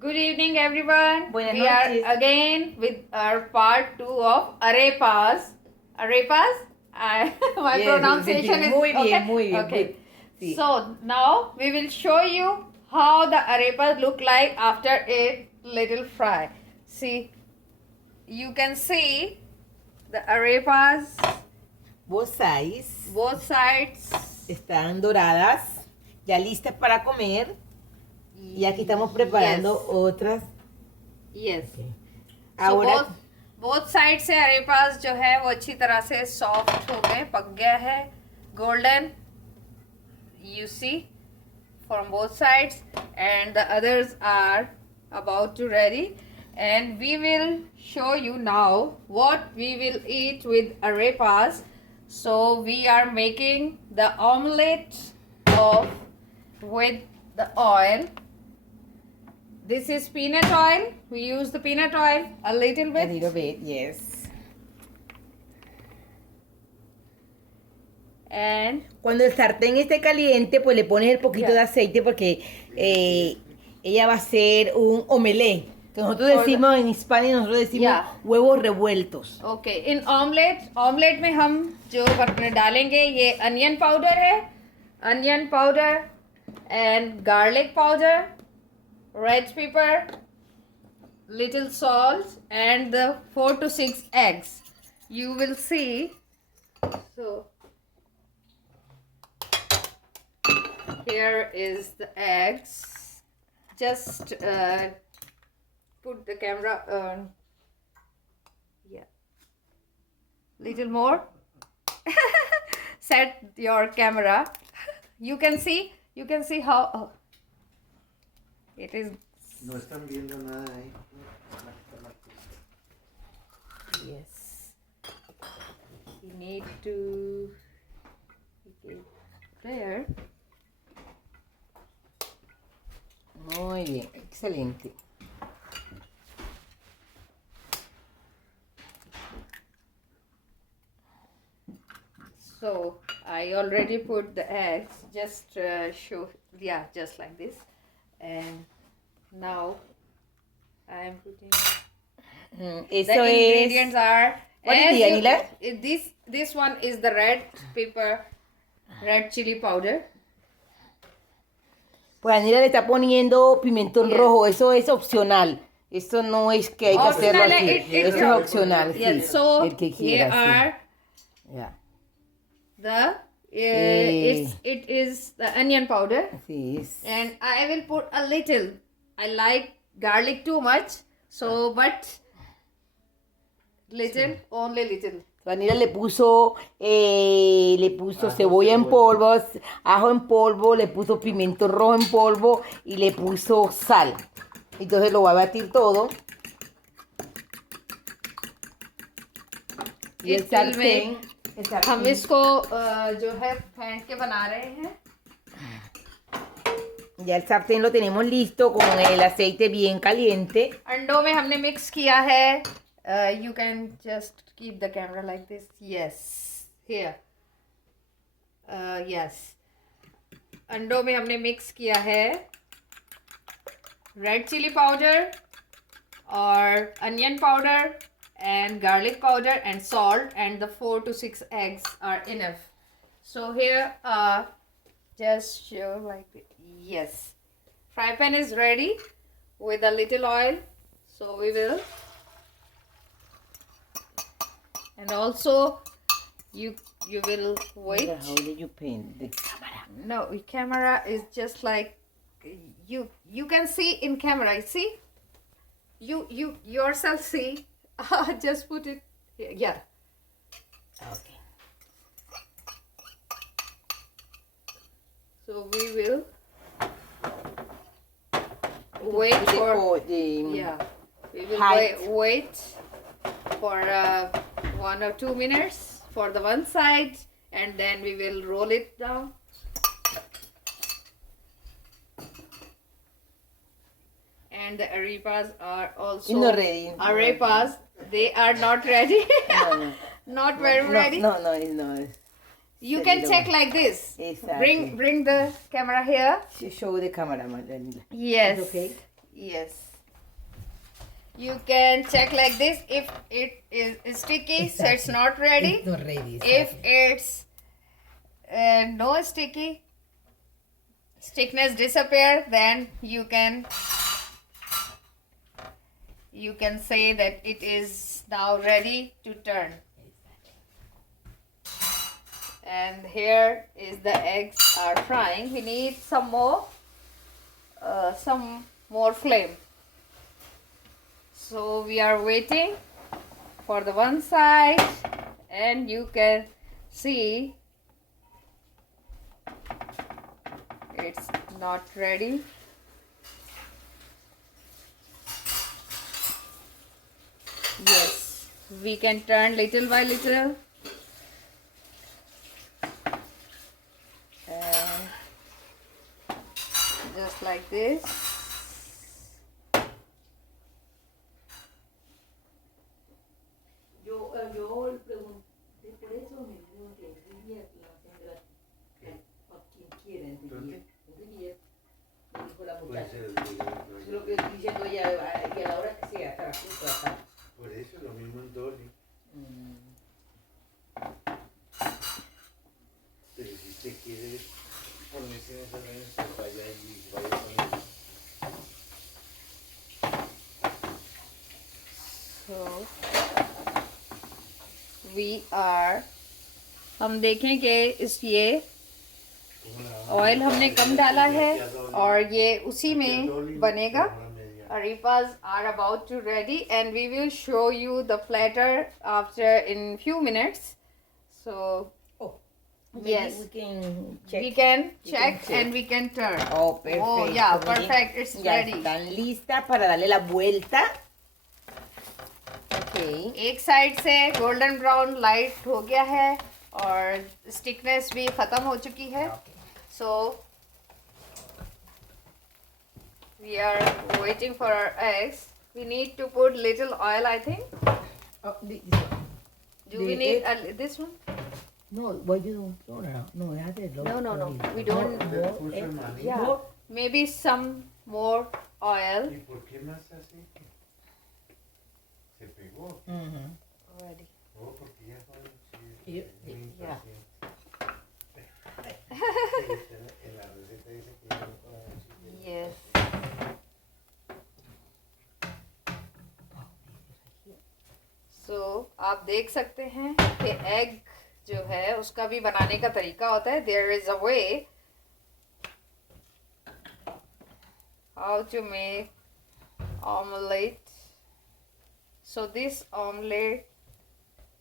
Good evening, everyone. Buenas We noches. are again with our part 2 of arepas. Arepas? My Yes, pronunciation is muy bien, okay. muy bien, Okay. good. Sí. So now we will show you how the arepas look like after a little fry. See, you can see the arepas, Both sides both sides. están doradas, ya listas para comer. Y aquí estamos preparando otras. Yes. Okay. So Ahora, both side से arepas जो है वो अच्छी तरह से soft हो गए, पक गया है, golden. You see from both sides, and the others are about to ready. And we will show you now what we will eat with arepas. So we are making the omelette of with the oil. This is peanut oil. We use the peanut oil a little a bit. little bit, yes. And Cuando el sartén esté caliente, pues le pones el poquito Yeah. de aceite porque ella va a hacer un omelette. Que nosotros Or decimos en España, nosotros decimos Yeah. huevos revueltos. okay, in omelette में हम जो डालेंगे ये onion powder है, onion powder and garlic powder, red pepper, little salt, and the 4 to 6 eggs. You will see. So here is the eggs. Just put the camera on. Yeah, little more. Set your camera. You can see how it is. No están viendo nada ahí. Yes, you need to keep it there. Muy bien, excelente. So I already put the eggs. Just show, yeah, just like this. And now I am putting. Eso The es. ingredients are. What is as the you- Anila? This one is the red pepper, red chili powder. Pues Anila le está poniendo pimentón Yes. rojo, eso es opcional. Eso no es que hay que hacerlo Optional, así. it- Eso es yeah. opcional, Yes. sí. So el que here quiera, sí. are Ya. the. Eh. It is the onion powder. Sí, es. And I will put a little. I like garlic too much, so but little, only little. Vanilla le puso cebolla en polvo, ajo en polvo, le puso pimiento rojo en polvo y le puso sal. Entonces lo va a batir todo. Y el It will sartén, हम इसको जो है फेंट के बना रहे हैं. ya el sartén lo tenemos listo con el aceite bien caliente. अंडों में हमने मिक्स किया है. You can just keep the camera like this. Yes, here. Yes. अंडों में हमने मिक्स किया है रेड चिली पाउडर और onion powder and garlic powder and salt, and the 4 to 6 eggs are enough. So here just show like this. Yes, fry pan is ready with a little oil, so we will. And also you will wait. How did you paint the camera? No, camera is just like you can see in camera. See, you yourself see. Just put it here. Yeah. Okay. So we will wait for. Yeah. We will height. wait for 1 or 2 minutes for the one side, and then we will roll it down. And the arepas are also Not ready. Arepas, they are not ready. No, no. Not very ready. No, it's not. You can check like this. Exactly. Bring the camera here. Show the camera, Daniela. Yes. Okay. Yes. You can check like this. If it is sticky, so it's Exactly. not ready. It's not ready. If exactly. it's no sticky, stickness disappear, then you can say that it is now ready to turn. And here is the eggs are frying. We need some more flame. So we are waiting for the one side, and you can see it's not ready. Yes, we can turn little by little. And just like this. Yo le pregunté por eso, me dijeron que Enrique la tendrá a quien quiera, Enrique. ¿Dónde? Enrique me dijo la Puede muchacha. ser el Eso es lo que estoy diciendo ella, y a la hora que sea, hasta las 5 acá. Por eso lo mismo en Dolly. Pero si usted quiere ponerse en esa reunión, pues vaya y vaya con él. So we are, हम देखें कि इस ये oil हमने कम डाला है और ये उसी में बनेगा. Arepas are about to ready, and we will show you the platter after in few minutes. So yes, We can check. we can We check can and we can turn. Oh, perfecto. Oh yeah, Miren, perfect. It's ya ready. están listas para darle la vuelta. Ok. एक side से golden brown light हो गया है और stickiness भी खत्म हो चुकी है. So we are waiting for our eggs. We need to put little oil, I think. Oh, this one. Do we need this one? No, what you don't. No, it has the low. No. We don't. Le puso el maní. Yeah. Maybe some more oil. ¿Y por qué más así? Se pegó. Already. Oh, porque ya fue Yeah. muy impaciente. En la receta dice que ya no puede decir. Yes. So आप देख सकते हैं कि egg जो है उसका भी बनाने का तरीका होता है. There is a way how to make omelette. So this omelette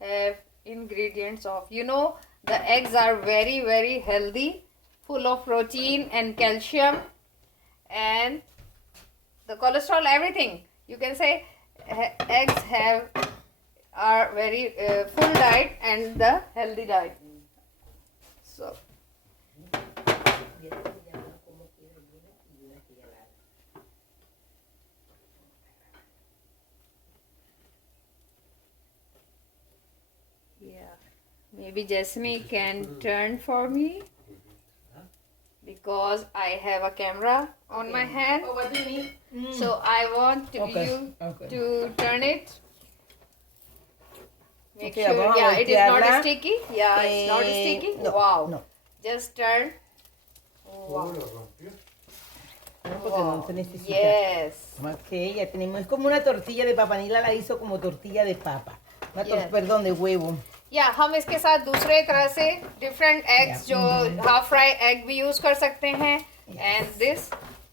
have ingredients of, the eggs are very, very healthy, full of protein and calcium and the cholesterol, everything. You can say eggs are very full diet and the healthy diet. So yeah, maybe Jasmine can turn for me because I have a camera on my hand. Oh, what do you need? So I want you Okay. to turn it. Make Okay, sure, vamos a yeah, it is not voltearla. sticky. Yeah, it's not sticky. No, Wow. no. Just turn. ¿Cómo Wow. lo rompió? No, porque no se necesita. Yes. Ok, ya tenemos. Es como una tortilla de papa. Nila la hizo como tortilla de papa. Yes. Perdón, de huevo. Yeah, हम इसके साथ दूसरे तरह से different eggs Yeah. जो half fry egg भी use कर सकते हैं. And this.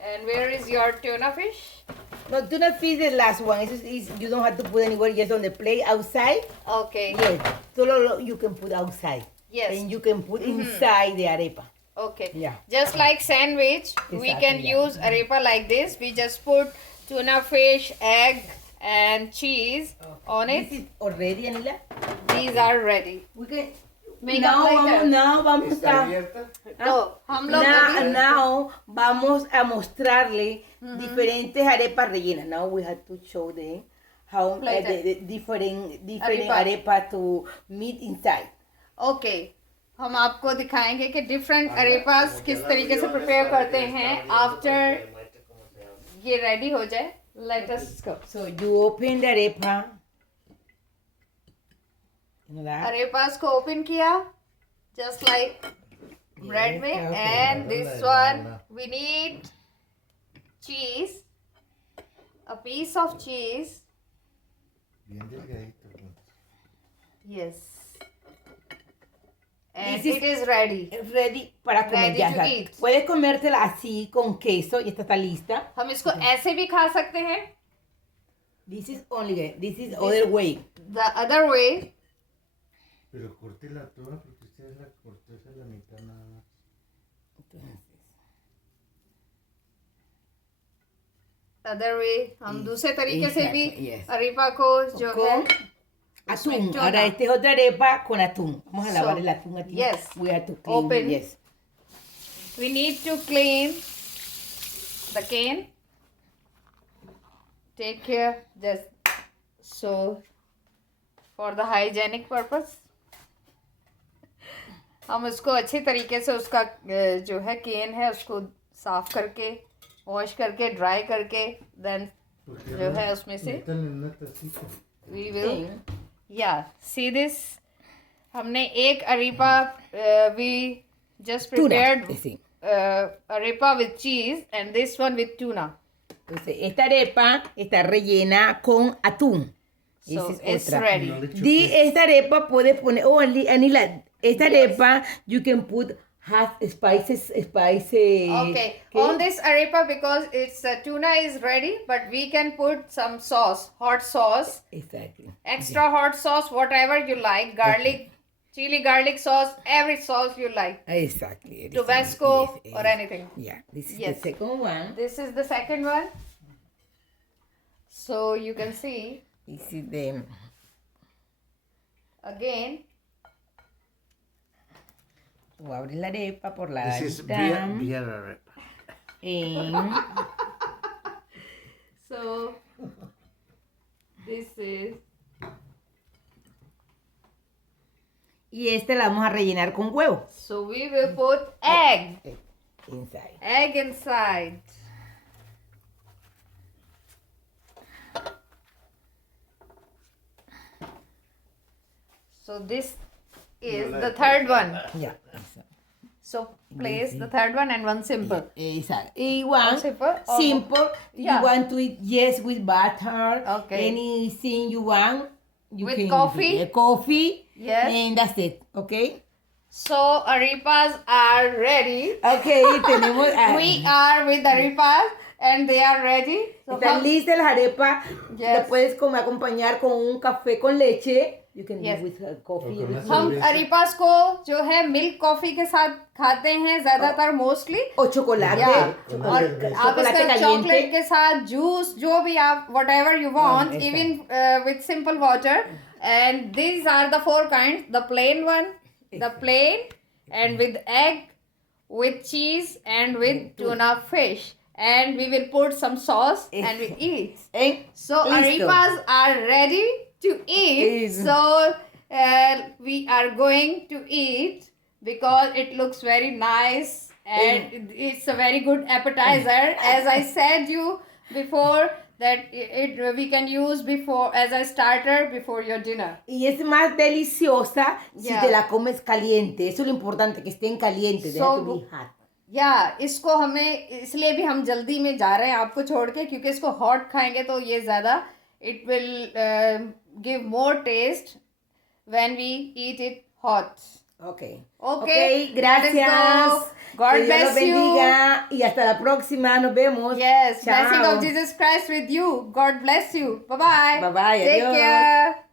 And where is your tuna fish? No, tuna fish the last one. You don't have to put anywhere, just on the plate outside. Okay. Yes, solo you can put outside. Yes. And you can put inside the arepa. Okay. Yeah. Just like sandwich, we Exactly, can yeah. use arepa like this. We just put tuna fish, egg, and cheese on it. This is already, Anila. These are ready. We can. Make now, up later. now vamos ¿Está a. abierta? No, हम लोग Now, अभी- now vamos a mostrarle diferentes arepas rellenas. Now we have to show them how Later. the different Arepa. arepas to meet inside. Okay. हम आपको दिखाएंगे कि different arepas किस तरीके से prepare करते हैं after ये रेडी हो जाए, let us go. So you open the arepa. You know that? अरेपास को ओपन किया, just like bread में, okay. and this one we need cheese, a piece of cheese. Bien delgadito. Yes. And This is- it is ready. Ready para comer. Ready Ya to está. eat. Puedes comértela así con queso y esta está lista. हम इसको ऐसे भी खा सकते हैं. This is only, this is other way. The other way, Pero córtela toda porque ustedes la cortó esa la mitad nada más. other way, हम दूसरे तरीके से भी Exactly, yes. अरेपा को जो है Con atún. tuna. Ahora esta es otra arepa con atún. Vamos a lavar So, el atún aquí. yes. We have to clean Open. it. Yes. we need to clean the can. Take care, just so for the hygienic purpose. हम उसको अच्छी तरीके से उसका जो है केन है उसको साफ करके वॉश करके ड्राई करके देन Porque जो है उसमें से métanle en una tacita. we will see this. हमने एक अरीपा we just Tuna. prepared Sí. arepa with cheese and this one with tuna. Entonces, esta arepa está rellena con atún. So Esa es it's otra. ready. No le Esta arepa puedes poner, Anila, esta arepa, you can put half spices. Okay, on this arepa because it's tuna is ready, but we can put some sauce, hot sauce, Exactly. extra hot sauce, whatever you like, garlic, chili garlic sauce, every sauce you like, Exactly. Tabasco Yes, or yes. anything. Yeah, this is Yes. the second one. This is the second one. So you can see This is the, again. voy a abrir la arepa por la This is mitad. beer arepa. And So this is y esta la vamos a rellenar con huevo. so we will put egg Inside. inside. So this is the third one. Yeah. So place the third one and one simple. Exactly. Y one Simple. simple. Yeah. You want to eat yes with butter. Okay. Anything you want. You With can coffee? do it. Coffee. Yes. And that's it. Okay. So arepas are ready. Okay. Tenemos. We are with arepas and they are ready. So Están हम- listas las arepas. Yes. Te puedes acompañar con un café con leche. You can Yes. do with coffee. O con una हम cerveza. अरीपास को जो है milk coffee के साथ खाते हैं ज्यादातर mostly O chocolate. Yeah. Con और cerveza. आप Chocolate इसका caliente. चॉकलेट के साथ जूस जो भी आप whatever you want ऐसा। even with simple water and these are the four kinds, the plain one, the plain and with egg, with cheese and with tuna fish, and we will put some sauce and we eat. And So listo. arepas are ready to eat. Is- So we are going to eat because it looks very nice and it's a very good appetizer. As I said you before that we can use before as a starter before your dinner. Y es más deliciosa si Yeah. te la comes caliente. Eso es lo importante, que estén calientes. They So have to be hot. या इसको हमें इसलिए भी हम जल्दी में जा रहे हैं आपको छोड़ के क्योंकि इसको हॉट खाएंगे तो ये ज़्यादा it will give more taste when we eat it hot. Okay. Okay, gracias. let us go. God Que Dios bless los you. bendiga. Y hasta la próxima. Nos vemos. Yes, Ciao. blessing of Jesus Christ with you. God bless you. Bye bye. Bye-bye, Take adios. care.